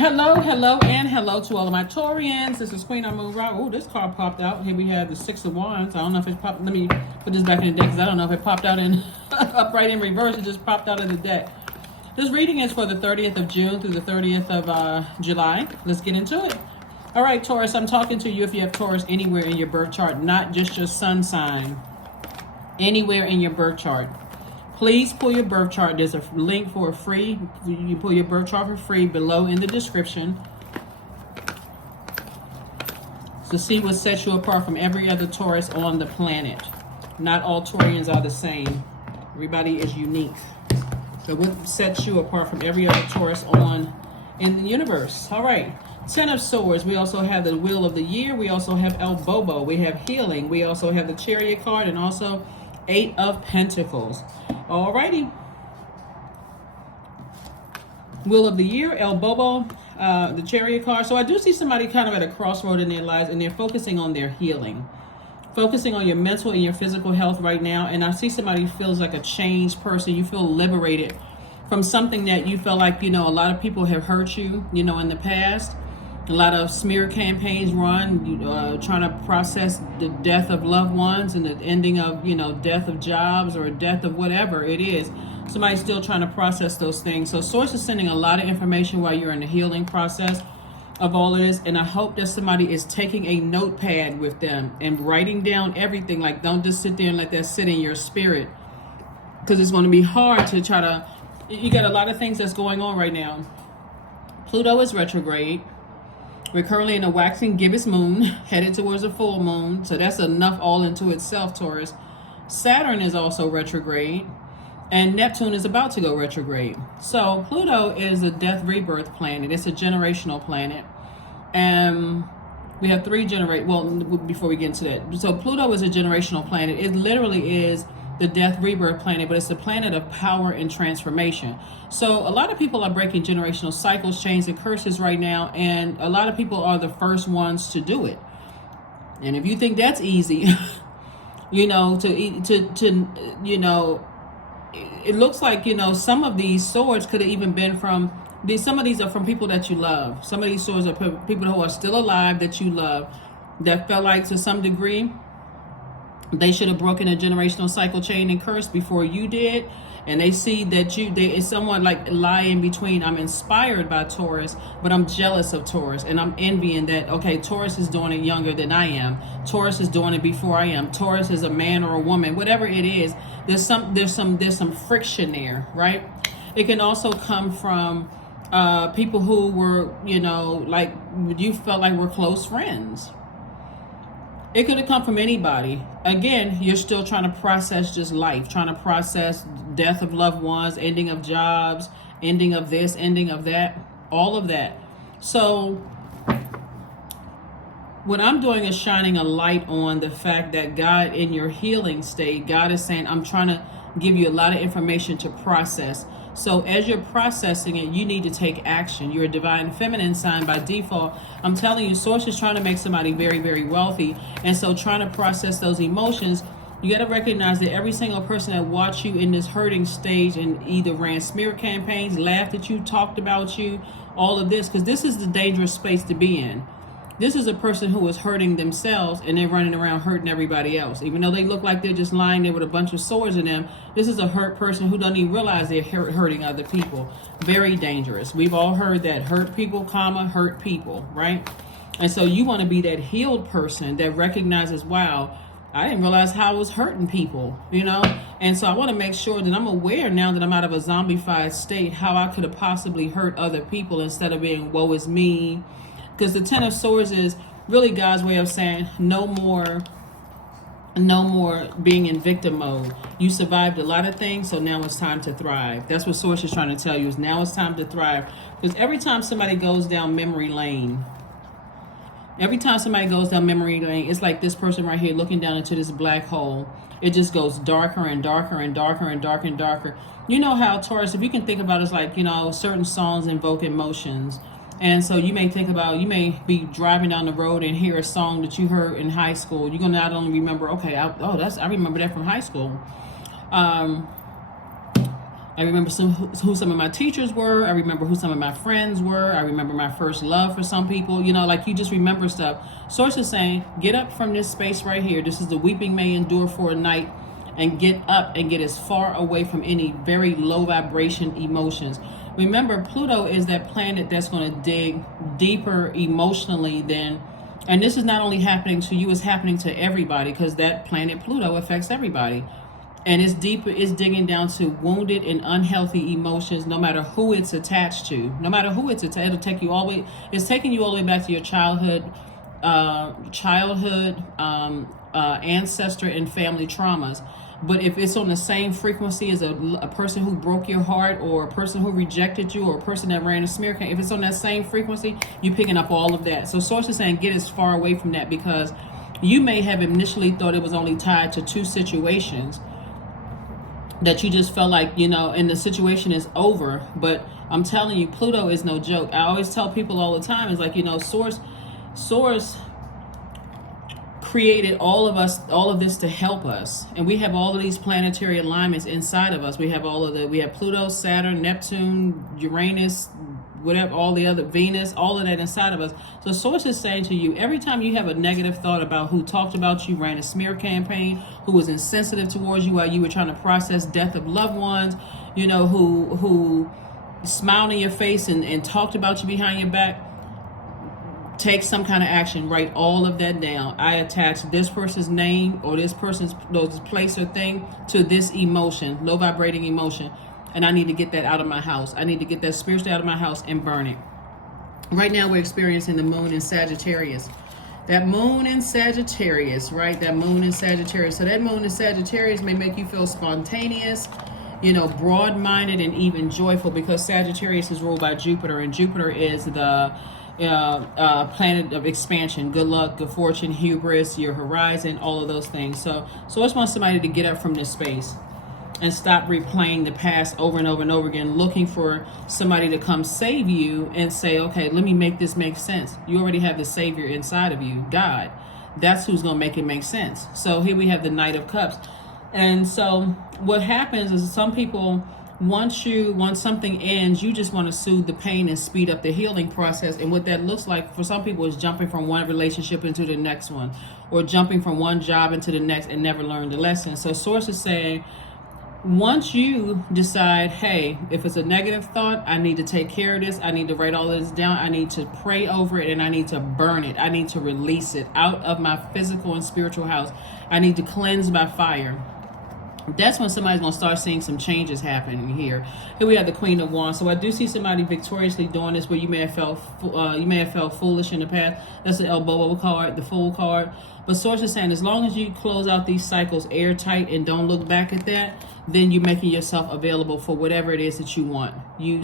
Hello, and hello to all of my Taurians. This is Queen Amun Ra. Oh, this card popped out. Here we have the Six of Wands. I don't know if it popped. Let me put this back in the deck because I don't know if it popped out in upright in reverse. It just popped out of the deck. This reading is for the 30th of June through the 30th of July. Let's get into it. All right, Taurus, I'm talking to you if you have Taurus anywhere in your birth chart, not just your sun sign. Anywhere in your birth chart. Please pull your birth chart. There's a link for a free. You pull your birth chart for free below in the description. To see what sets you apart from every other Taurus on the planet. Not all Taurians are the same. Everybody is unique. So what sets you apart from every other Taurus in the universe? All right. 10 of Swords. We also have the Wheel of the Year. We also have El Bobo. We have Healing. We also have the Chariot card and also 8 of Pentacles. Alrighty. Wheel of the Year, El Bobo, the Chariot card. So I do see somebody kind of at a crossroad in their lives and they're focusing on their healing. Focusing on your mental and your physical health right now. And I see somebody feels like a changed person. You feel liberated from something that you feel like, a lot of people have hurt you, in the past. A lot of smear campaigns run, trying to process the death of loved ones and the ending of, death of jobs or death of whatever it is. Somebody's still trying to process those things. So Source is sending a lot of information while you're in the healing process of all of this. And I hope that somebody is taking a notepad with them and writing down everything. Like, don't just sit there and let that sit in your spirit. Because it's going to be hard to try to... You got a lot of things that's going on right now. Pluto is retrograde. We're currently in a waxing gibbous moon, headed towards a full moon. So that's enough all into itself, Taurus. Saturn is also retrograde. And Neptune is about to go retrograde. So Pluto is a death rebirth planet. It's a generational planet. And we have before we get into that. So Pluto is a generational planet. It literally is the death rebirth planet, but it's a planet of power and transformation. So a lot of people are breaking generational cycles, chains, and curses right now, and a lot of people are the first ones to do it. And if you think that's easy, it looks like, some of these swords could have even been from some of these are from people that you love. Some of these swords are people who are still alive that you love, that felt like to some degree they should have broken a generational cycle, chain, and curse before you did. And they see that it's somewhat like lie in between. I'm inspired by Taurus, but I'm jealous of Taurus. And I'm envying that, okay, Taurus is doing it younger than I am. Taurus is doing it before I am. Taurus is a man or a woman, whatever it is. There's some friction there, right? It can also come from people who were, like you felt like were close friends. It could have come from anybody. Again, you're still trying to process just life, trying to process death of loved ones, ending of jobs, ending of this, ending of that, all of that. So what I'm doing is shining a light on the fact that God, in your healing state, God is saying, I'm trying to give you a lot of information to process. So as you're processing it, you need to take action. You're a divine feminine sign by default. I'm telling you, Source is trying to make somebody very, very wealthy. And so trying to process those emotions, you got to recognize that every single person that watched you in this hurting stage and either ran smear campaigns, laughed at you, talked about you, all of this, because this is the dangerous space to be in. This is a person who is hurting themselves and they're running around hurting everybody else. Even though they look like they're just lying there with a bunch of swords in them, this is a hurt person who doesn't even realize they're hurting other people. Very dangerous. We've all heard that hurt people, hurt people, right? And so you want to be that healed person that recognizes, wow, I didn't realize how I was hurting people, And so I want to make sure that I'm aware now that I'm out of a zombified state, how I could have possibly hurt other people instead of being woe is me. Because the 10 of Swords is really God's way of saying no more being in victim mode. You survived a lot of things, so now it's time to thrive. That's what Source is trying to tell you, is now it's time to thrive. Because every time somebody goes down memory lane, it's like this person right here looking down into this black hole. It just goes darker and darker and darker and darker and darker. You know how Taurus, if you can think about it, it's like, certain songs invoke emotions. And so you may be driving down the road and hear a song that you heard in high school. You're going to not only remember, okay, I remember that from high school. I remember who some of my teachers were. I remember who some of my friends were. I remember my first love for some people. You know, like you just remember stuff. Source is saying, get up from this space right here. This is the weeping may endure for a night. And get up and get as far away from any very low vibration emotions. Remember, Pluto is that planet that's going to dig deeper emotionally than, and this is not only happening to you, it's happening to everybody, because that planet Pluto affects everybody. And it's deeper, it's digging down to wounded and unhealthy emotions, no matter who it's attached to. No matter who it's attached, it'll take you all the way, it's taking you all the way back to your childhood, ancestor and family traumas. But if it's on the same frequency as a person who broke your heart, or a person who rejected you, or a person that ran a smear campaign, if it's on that same frequency, you're picking up all of that. So Source is saying get as far away from that, because you may have initially thought it was only tied to 2 situations that you just felt like, you know, and the situation is over. But I'm telling you, Pluto is no joke. I always tell people all the time, it's like, you know, Source created all of this to help us, and we have all of these planetary alignments inside of us. We have we have Pluto, Saturn, Neptune, Uranus, whatever, all the other, Venus, all of that inside of us. So Source is saying to you, every time you have a negative thought about who talked about you, ran a smear campaign, who was insensitive towards you while you were trying to process death of loved ones, you know, who smiled in your face and talked about you behind your back, take some kind of action. Write all of that down. I attach this person's name or this person's place or thing to this emotion, low vibrating emotion, and I need to get that out of my house. I need to get that spiritually out of my house and burn it. Right now we're experiencing the moon in Sagittarius. That moon in Sagittarius, right? That moon in Sagittarius. So that moon in Sagittarius may make you feel spontaneous, you know, broad-minded, and even joyful, because Sagittarius is ruled by Jupiter, and Jupiter is the planet of expansion, good luck, good fortune, hubris, your horizon, all of those things. So I just want somebody to get up from this space and stop replaying the past over and over and over again, looking for somebody to come save you and say, okay, let me make this make sense. You already have the savior inside of you, God. That's who's going to make it make sense. So here we have the Knight of Cups. And so what happens is some people, once something ends, you just want to soothe the pain and speed up the healing process. And what that looks like for some people is jumping from one relationship into the next one, or jumping from one job into the next and never learn the lesson. So Source is saying, once you decide, hey, if it's a negative thought, I need to take care of this. I need to write all this down. I need to pray over it, and I need to burn it. I need to release it out of my physical and spiritual house. I need to cleanse by fire. That's when somebody's going to start seeing some changes happening here. Here we have the Queen of Wands. So I do see somebody victoriously doing this, where you may have felt foolish in the past. That's the El Bobo card, the Fool card. But Source is saying, as long as you close out these cycles airtight and don't look back at that, then you're making yourself available for whatever it is that you want.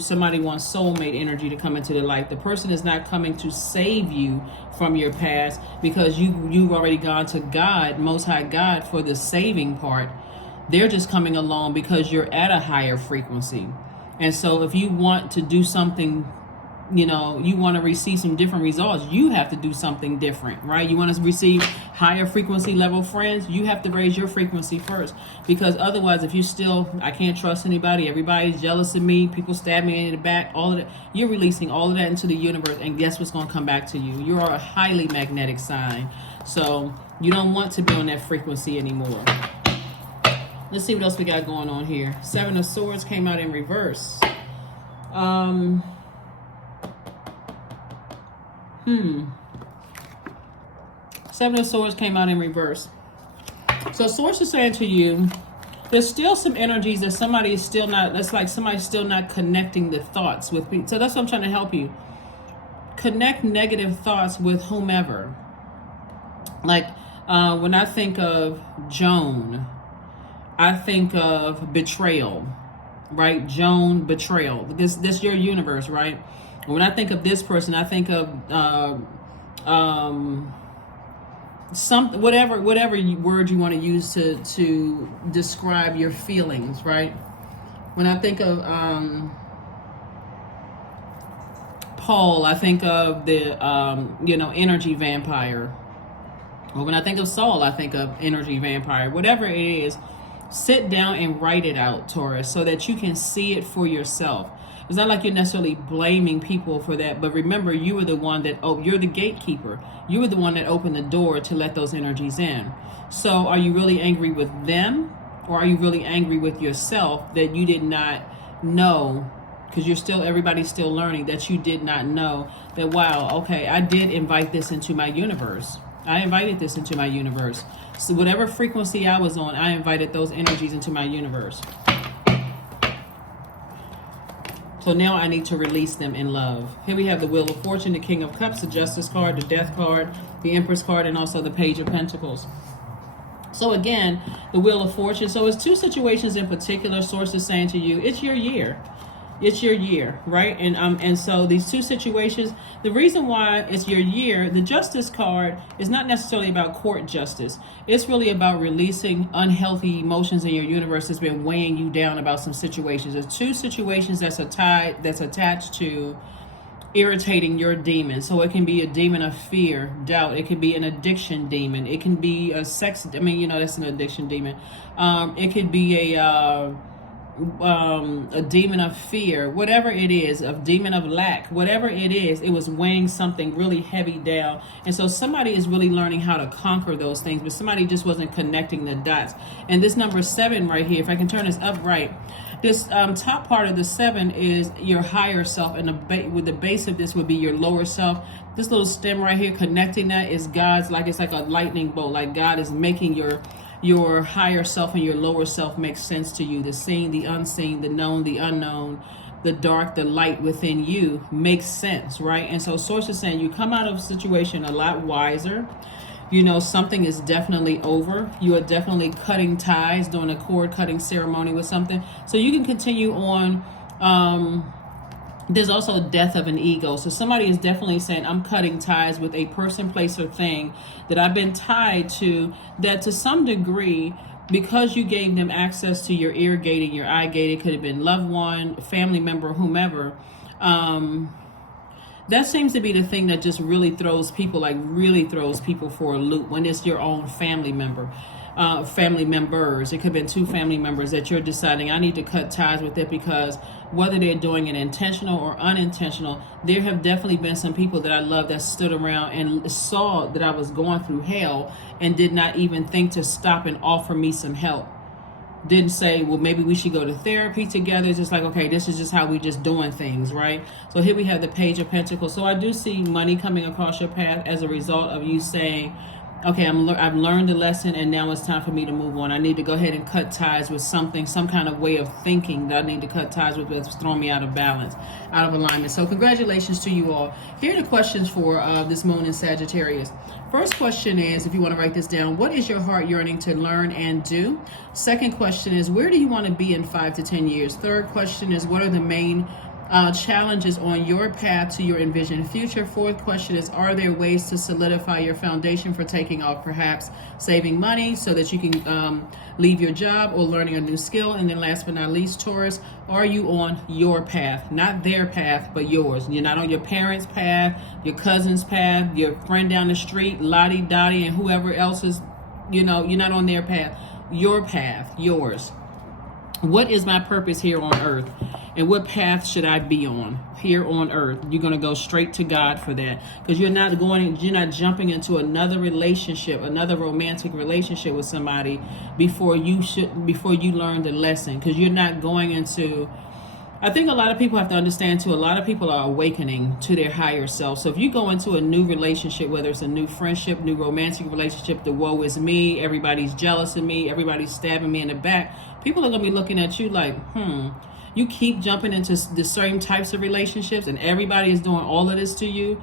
Somebody wants soulmate energy to come into their life. The person is not coming to save you from your past, because you've already gone to God, Most High God, for the saving part. They're just coming along because you're at a higher frequency. And so if you want to do something, you know, you want to receive some different results, you have to do something different, right? You want to receive higher frequency level friends, you have to raise your frequency first. Because otherwise, if you're still, I can't trust anybody, everybody's jealous of me, people stab me in the back, all of that, you're releasing all of that into the universe, and guess what's going to come back to you? You're a highly magnetic sign. So you don't want to be on that frequency anymore. Let's see what else we got going on here. 7 of Swords came out in reverse. Seven of Swords came out in reverse. So Source is saying to you, there's still some energies that somebody is still not, that's like somebody's still not connecting the thoughts with me. So that's what I'm trying to help you. Connect negative thoughts with whomever. Like when I think of Joan, I think of betrayal, right? Joan, betrayal. This your universe, right? When I think of this person, I think of whatever word you want to use to describe your feelings, right? When I think of Paul, I think of the energy vampire. Or when I think of Saul, I think of energy vampire. Whatever it is, Sit down and write it out, Taurus, so that you can see it for yourself. It's not like you're necessarily blaming people for that, but remember, you were the one that, you're the gatekeeper. You were the one that opened the door to let those energies in. So are you really angry with them, or are you really angry with yourself that you did not know? Because everybody's still learning, that you did not know that, wow, okay, I did invite this into my universe. I invited this into my universe. So whatever frequency I was on, I invited those energies into my universe. So now I need to release them in love. Here we have the Wheel of Fortune, the King of Cups, the Justice card, the Death card, the Empress card, and also the Page of Pentacles. So again, the Wheel of Fortune. So it's two situations in particular. Source is saying to you, it's your year. It's your year, right? And so these two situations, the reason why it's your year, the Justice card is not necessarily about court justice. It's really about releasing unhealthy emotions in your universe that's been weighing you down about some situations. There's two situations that's attached to irritating your demon. So it can be a demon of fear, doubt. It can be an addiction demon. It can be a sex, that's an addiction demon. It could be a demon of fear, whatever it is, a demon of lack, whatever it is, it was weighing something really heavy down. And so somebody is really learning how to conquer those things, but somebody just wasn't connecting the dots. And this number 7 right here, if I can turn this upright, this top part of the 7 is your higher self, and with the base of this would be your lower self. This little stem right here connecting that is God's, it's like a lightning bolt, like God is making your higher self and your lower self makes sense to you. The seen, the unseen, the known, the unknown, the dark, the light within you makes sense, right? And so Source is saying you come out of a situation a lot wiser. Something is definitely over. You are definitely cutting ties, doing a cord cutting ceremony with something. So you can continue on. There's also a death of an ego. So somebody is definitely saying, I'm cutting ties with a person, place, or thing that I've been tied to, that to some degree, because you gave them access to your ear gate and your eye gate, it could have been loved one, family member, whomever. That seems to be the thing that just really throws people for a loop when it's your own family member. Family members. It could have been two family members that you're deciding, I need to cut ties with it, because whether they're doing it intentional or unintentional, there have definitely been some people that I love that stood around and saw that I was going through hell and did not even think to stop and offer me some help. Didn't say, well, maybe we should go to therapy together. Just like, okay, this is just how we just doing things, right? So here we have the Page of Pentacles. So I do see money coming across your path as a result of you saying, okay, I've learned the lesson, and now it's time for me to move on. I need to go ahead and cut ties with something, some kind of way of thinking that I need to cut ties with that's throwing me out of balance, out of alignment. So congratulations to you all. Here are the questions for this moon in Sagittarius. First question is, if you want to write this down, what is your heart yearning to learn and do? Second question is, where do you want to be in 5 to 10 years? Third question is, what are the main challenges on your path to your envisioned future? Fourth question is, are there ways to solidify your foundation for taking off, perhaps saving money so that you can leave your job or learning a new skill? And then last but not least, Taurus, are you on your path? Not their path, but yours. You're not on your parents' path, your cousin's path, your friend down the street, Lottie, Dottie, and whoever else is, you're not on their path. Your path, yours. What is my purpose here on earth? And what path should I be on here on earth? You're going to go straight to God for that, because you're not jumping into another relationship, another romantic relationship with somebody before you learn the lesson, because you're not going into, I think a lot of people have to understand too, a lot of people are awakening to their higher self. So if you go into a new relationship, whether it's a new friendship, new romantic relationship, the woe is me, everybody's jealous of me, everybody's stabbing me in the back, people are going to be looking at you like, you keep jumping into the same types of relationships and everybody is doing all of this to you.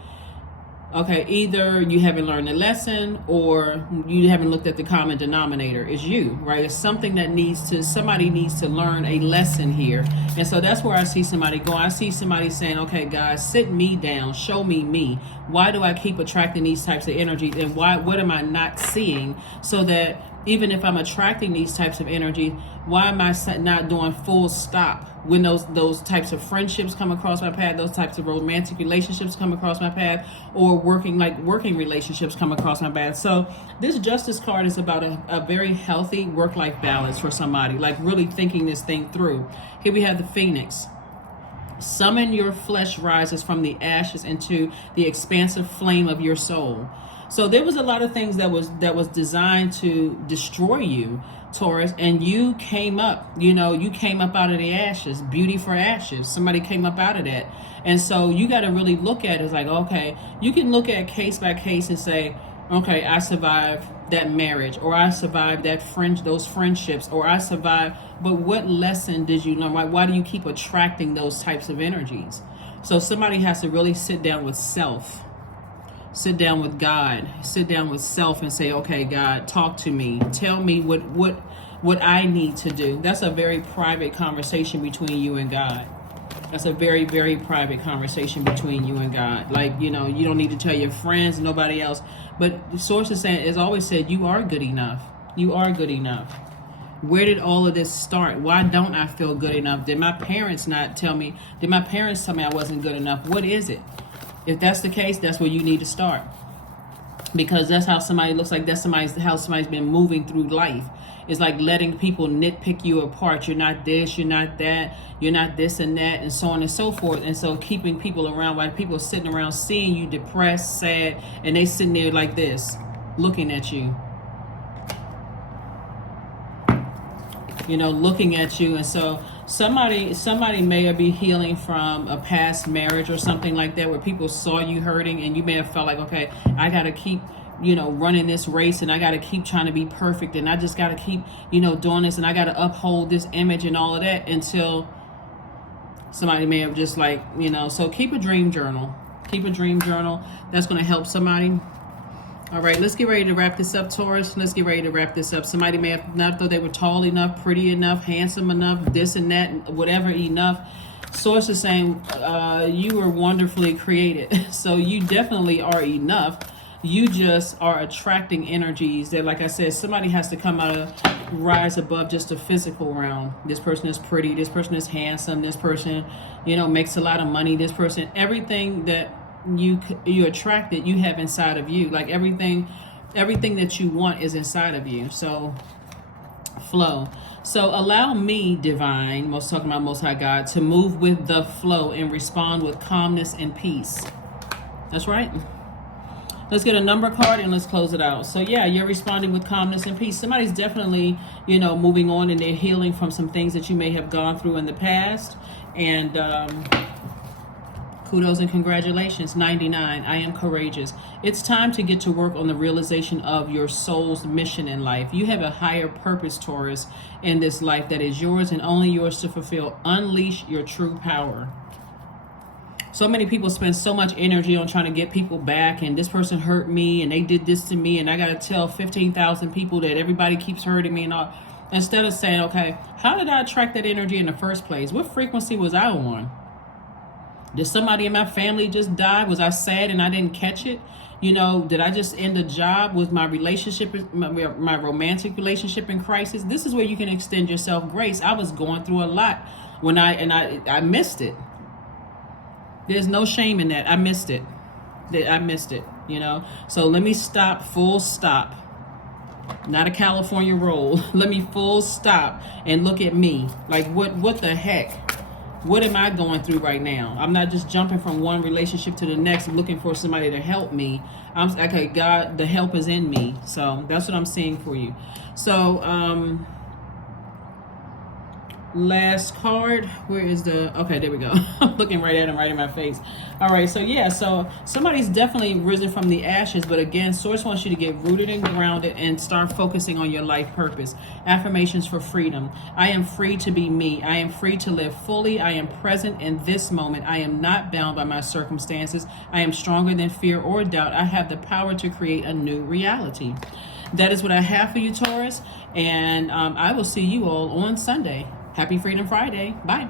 Okay, either you haven't learned the lesson or you haven't looked at the common denominator. It's you, right? It's something that somebody needs to learn a lesson here. And so that's where I see somebody going. I see somebody saying, okay, guys, sit me down, show me me. Why do I keep attracting these types of energies? And what am I not seeing, so that even if I'm attracting these types of energy, why am I not doing full stop? when those types of friendships come across my path, those types of romantic relationships come across my path, or working relationships come across my path. So this Justice card is about a very healthy work-life balance for somebody, like really thinking this thing through. Here we have the Phoenix. Summon your flesh rises from the ashes into the expansive flame of your soul. So there was a lot of things that was designed to destroy you, Taurus, and you came up, you came up out of the ashes. Beauty for ashes. Somebody came up out of that. And so you got to really look at it as like, okay, you can look at case by case and say, okay, I survived that marriage, or I survived those friendships, or I survived, but what lesson did you learn? Why do you keep attracting those types of energies? So somebody has to really sit down with self, sit down with God, sit down with self and say, okay, God, talk to me. Tell me what I need to do. That's a very private conversation between you and God. That's a very, very private conversation between you and God. Like, you don't need to tell your friends, nobody else. But the source is saying, as always said, you are good enough. You are good enough. Where did all of this start? Why don't I feel good enough? Did my parents tell me I wasn't good enough? What is it? If that's the case, that's where you need to start. Because that's how somebody looks like. That's how somebody's been moving through life. It's like letting people nitpick you apart. You're not this, you're not that, you're not this and that, and so on and so forth. And so keeping people around, while people are sitting around seeing you depressed, sad, and they sitting there like this, looking at you. Looking at you. And so somebody may be healing from a past marriage or something like that, where people saw you hurting and you may have felt like, okay, I got to keep running this race, and I got to keep trying to be perfect, and I just got to keep doing this, and I got to uphold this image and all of that, until somebody may have just like, so keep a dream journal. That's going to help somebody. All right, let's get ready to wrap this up, Taurus. Let's get ready to wrap this up. Somebody may have not thought they were tall enough, pretty enough, handsome enough, this and that, whatever enough. Source is saying you were wonderfully created. So you definitely are enough. You just are attracting energies that, like I said, somebody has to rise above just the physical realm. This person is pretty. This person is handsome. This person, makes a lot of money. This person, everything that you attracted, you have inside of you. Like everything that you want is inside of you. So flow. So allow me, divine, talking about Most High God, to move with the flow and respond with calmness and peace. That's right. Let's get a number card and let's close it out. So yeah, you're responding with calmness and peace. Somebody's definitely, moving on, and they're healing from some things that you may have gone through in the past. And kudos and congratulations. 99. I am courageous. It's time to get to work on the realization of your soul's mission in life. You have a higher purpose, Taurus, in this life that is yours and only yours to fulfill. Unleash your true power. So many people spend so much energy on trying to get people back, and this person hurt me and they did this to me, and I got to tell 15,000 people that everybody keeps hurting me and all. Instead of saying, okay, how did I attract that energy in the first place? What frequency was I on? Did somebody in my family just die? Was I sad and I didn't catch it? Did I just end a job? Was my relationship, my romantic relationship in crisis? This is where you can extend yourself grace. I was going through a lot when I missed it. There's no shame in that. I missed it. So let me stop, full stop. Not a California roll. Let me full stop and look at me. Like, what the heck? What am I going through right now? I'm not just jumping from one relationship to the next looking for somebody to help me. I'm okay, God, the help is in me. So that's what I'm seeing for you. So last card. Where is okay, there we go. I'm looking right at him, right in my face. All right, so yeah, so somebody's definitely risen from the ashes, but again, Source wants you to get rooted and grounded and start focusing on your life purpose. Affirmations for freedom. I am free to be me. I am free to live fully. I am present in this moment. I am not bound by my circumstances. I am stronger than fear or doubt. I have the power to create a new reality. That is what I have for you, Taurus, and I will see you all on Sunday. Happy Freedom Friday. Bye.